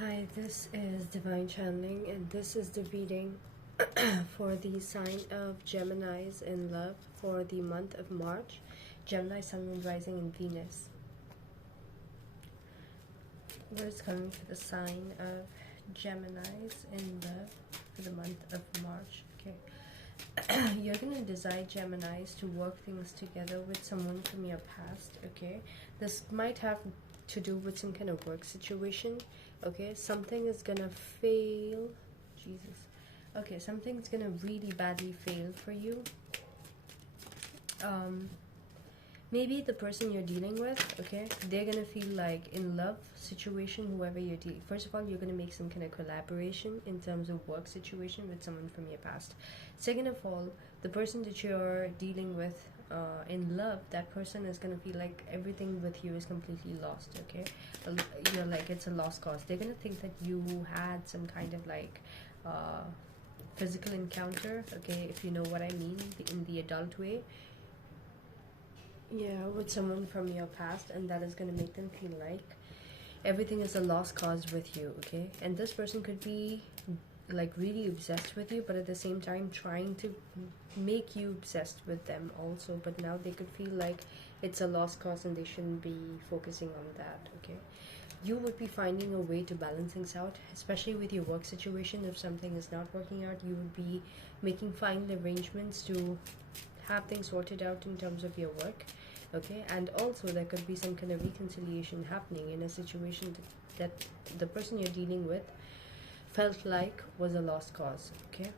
Hi, this is Divine Channeling, and this is the reading for the sign of Geminis in love for the month of March. Gemini, Sun, Moon, Rising, and Venus. What is coming for the sign of Geminis in love for the month of March? Okay. You're going to decide, Geminis, to work things together with someone from your past, okay? This might have to do with some kind of work situation, okay? Something is gonna fail. Jesus. Okay, something's gonna really badly fail for you. Maybe the person you're dealing with, okay, they're gonna feel like in love situation, whoever you're dealing. First of all, you're gonna make some kind of collaboration in terms of work situation with someone from your past. Second of all, the person that you're dealing with in love, that person is gonna feel like everything with you is completely lost, okay? You're like, it's a lost cause. They're gonna think that you had some kind of like physical encounter, okay, if you know what I mean, in the adult way. Yeah, with someone from your past, and that is going to make them feel like everything is a lost cause with you, okay? And this person could be like really obsessed with you, but at the same time trying to make you obsessed with them also. But now they could feel like it's a lost cause and they shouldn't be focusing on that, okay? You would be finding a way to balance things out, especially with your work situation. If something is not working out, you would be making final arrangements to have things sorted out in terms of your work, okay? And also there could be some kind of reconciliation happening in a situation that the person you're dealing with felt like was a lost cause, okay?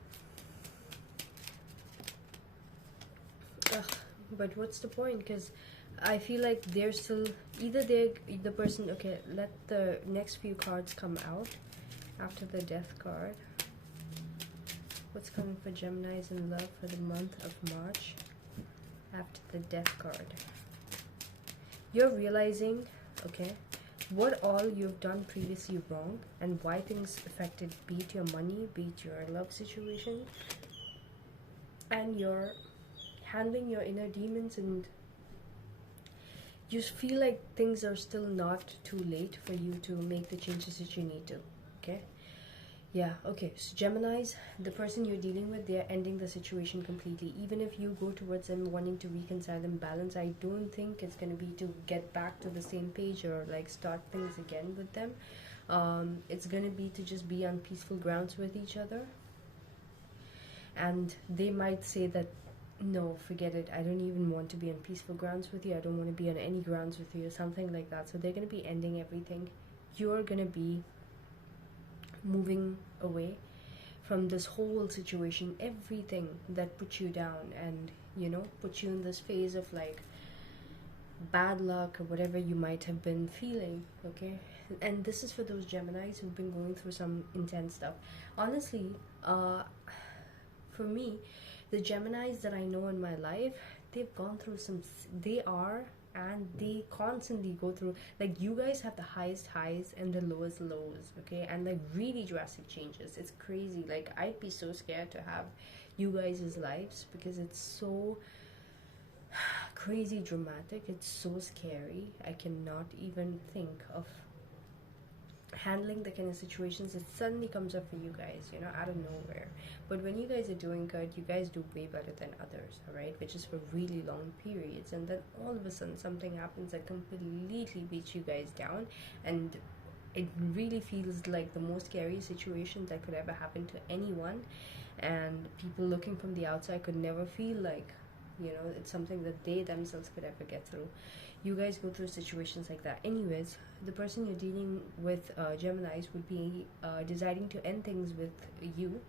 Ugh, but what's the point? Because I feel like they're still either the person, okay, let the next few cards come out after the death card. What's coming for Geminis in love for the month of March after the death card? You're realizing, okay, what all you've done previously wrong and why things affected, be it your money, be it your love situation, and you're handling your inner demons, and you feel like things are still not too late for you to make the changes that you need to, okay? Yeah, okay, so Geminis, the person you're dealing with, they're ending the situation completely. Even if you go towards them wanting to reconcile and balance, I don't think it's going to be to get back to the same page or like start things again with them. It's going to be to just be on peaceful grounds with each other. And they might say that, no, forget it, I don't even want to be on peaceful grounds with you, I don't want to be on any grounds with you, something like that. So they're going to be ending everything. You're going to be moving away from this whole situation, everything that put you down and, you know, put you in this phase of like bad luck or whatever you might have been feeling, okay? And this is for those Geminis who've been going through some intense stuff. Honestly, for me, the Geminis that I know in my life, they've gone through and they constantly go through, like, you guys have the highest highs and the lowest lows, okay? And like really drastic changes. It's crazy. Like, I'd be so scared to have you guys' lives because it's so crazy dramatic. It's so scary. I cannot even think of handling the kind of situations that suddenly comes up for you guys, you know, out of nowhere. But when you guys are doing good, you guys do way better than others, all right? Which is for really long periods, and then all of a sudden something happens that completely beats you guys down, and it really feels like the most scary situation that could ever happen to anyone. And people looking from the outside could never feel like, you know, it's something that they themselves could ever get through. You guys go through situations like that. Anyways, the person you're dealing with, Geminis, would be deciding to end things with you.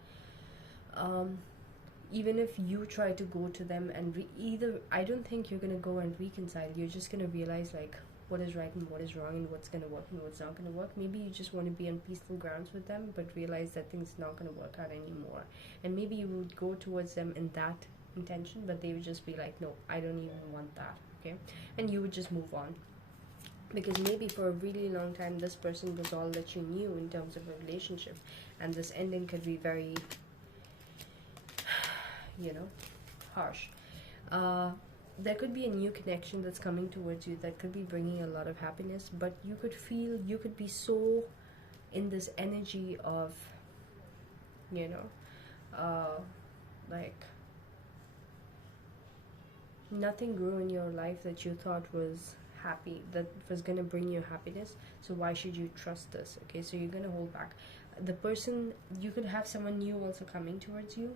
Even if you try to go to them and I don't think you're gonna go and reconcile. You're just gonna realize like what is right and what is wrong and what's gonna work and what's not gonna work. Maybe you just want to be on peaceful grounds with them, but realize that things not gonna work out anymore. And maybe you would go towards them in that intention, but they would just be like, no, I don't even want that, okay? And you would just move on, because maybe for a really long time this person was all that you knew in terms of a relationship, and this ending could be very, you know, harsh. There could be a new connection that's coming towards you that could be bringing a lot of happiness, but you could be so in this energy of, you know, like nothing grew in your life that you thought was happy, that was going to bring you happiness. So why should you trust this? Okay, so you're going to hold back. The person, you could have someone new also coming towards you,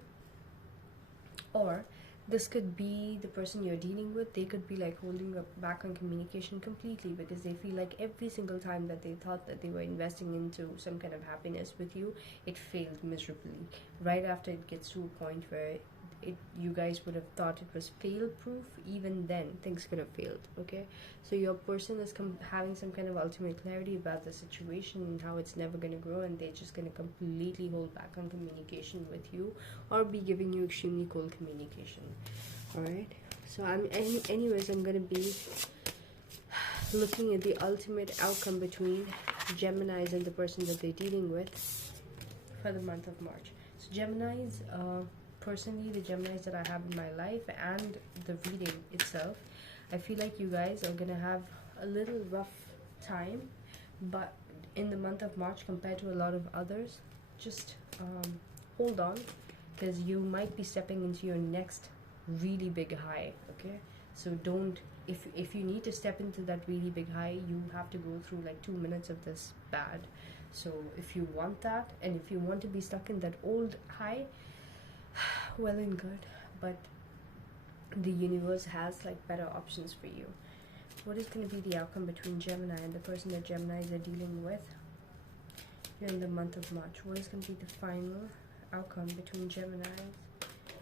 or this could be the person you're dealing with. They could be like holding back on communication completely because they feel like every single time that they thought that they were investing into some kind of happiness with you, it failed miserably. Right after it gets to a point where you guys would have thought it was fail proof, even then things could have failed. Okay, so your person is having some kind of ultimate clarity about the situation and how it's never going to grow, and they're just going to completely hold back on communication with you, or be giving you extremely cold communication. All right, so anyways, I'm going to be looking at the ultimate outcome between Geminis and the person that they're dealing with for the month of March. So Geminis, personally, the Geminis that I have in my life and the reading itself, I feel like you guys are gonna have a little rough time, but in the month of March compared to a lot of others, just hold on, because you might be stepping into your next really big high. Okay, so don't, if you need to step into that really big high, you have to go through like 2 minutes of this bad. So if you want that, and if you want to be stuck in that old high, well and good, but the universe has like better options for you. What is going to be the outcome between Gemini and the person that Geminis are dealing with in the month of March? What is going to be the final outcome between Gemini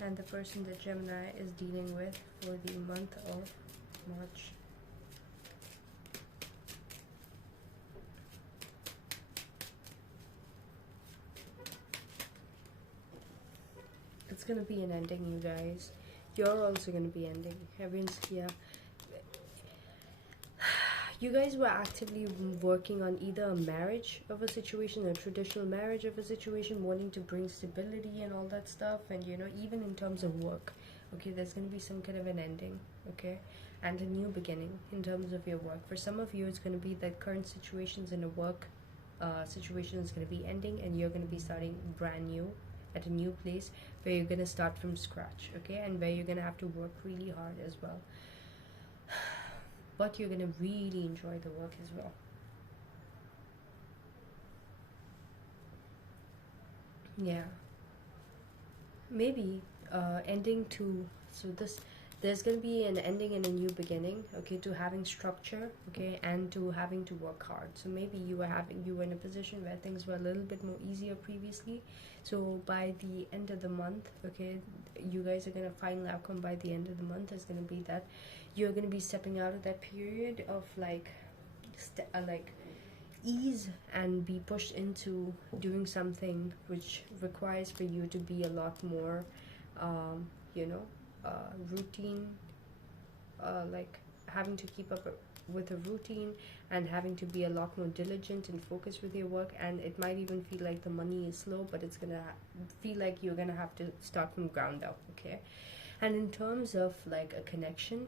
and the person that Gemini is dealing with for the month of March? It's gonna be an ending, you guys. You're also gonna be ending. Everyone's here. You guys were actively working on either a marriage of a situation, a traditional marriage of a situation, wanting to bring stability and all that stuff, and you know, even in terms of work. Okay, there's gonna be some kind of an ending, okay, and a new beginning in terms of your work. For some of you, it's gonna be that current situations in a work situation is gonna be ending, and you're gonna be starting brand new at a new place where you're gonna start from scratch, okay, and where you're gonna have to work really hard as well, but you're gonna really enjoy the work as well. Yeah, maybe ending to, so this, there's going to be an ending and a new beginning, okay, to having structure, okay, and to having to work hard. So maybe you were in a position where things were a little bit more easier previously, so by the end of the month, okay, you guys are going to, final outcome by the end of the month is going to be that you're going to be stepping out of that period of like ease and be pushed into doing something which requires for you to be a lot more you know, routine, like having to keep up with a routine and having to be a lot more diligent and focused with your work. And it might even feel like the money is slow, but it's gonna feel like you're gonna have to start from ground up, okay? And in terms of like a connection,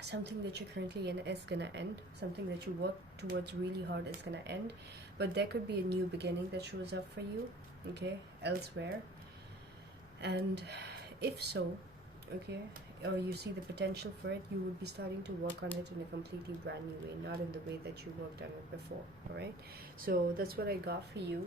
something that you're currently in is gonna end, something that you work towards really hard is gonna end, but there could be a new beginning that shows up for you, okay, elsewhere. And if so, okay, or you see the potential for it, you would be starting to work on it in a completely brand new way, not in the way that you worked on it before. All right, so that's what I got for you,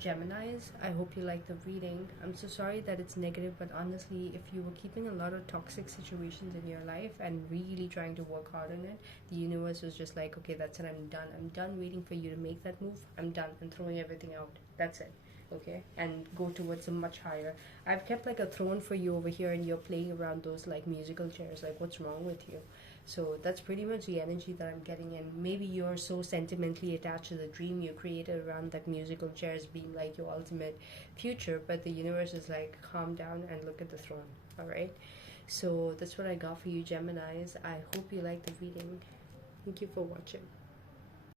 Geminis. I hope you like the reading. I'm so sorry that it's negative, but honestly, if you were keeping a lot of toxic situations in your life and really trying to work hard on it, the universe was just like, okay, that's it, I'm done waiting for you to make that move. I'm done, I'm throwing everything out, that's it, okay, and go towards a much higher. I've kept like a throne for you over here, and you're playing around those like musical chairs. Like, what's wrong with you? So that's pretty much the energy that I'm getting in. Maybe you're so sentimentally attached to the dream you created around that musical chairs being like your ultimate future, but the universe is like, calm down and look at the throne. All right, so that's what I got for you, Geminis. I hope you like the reading. Thank you for watching.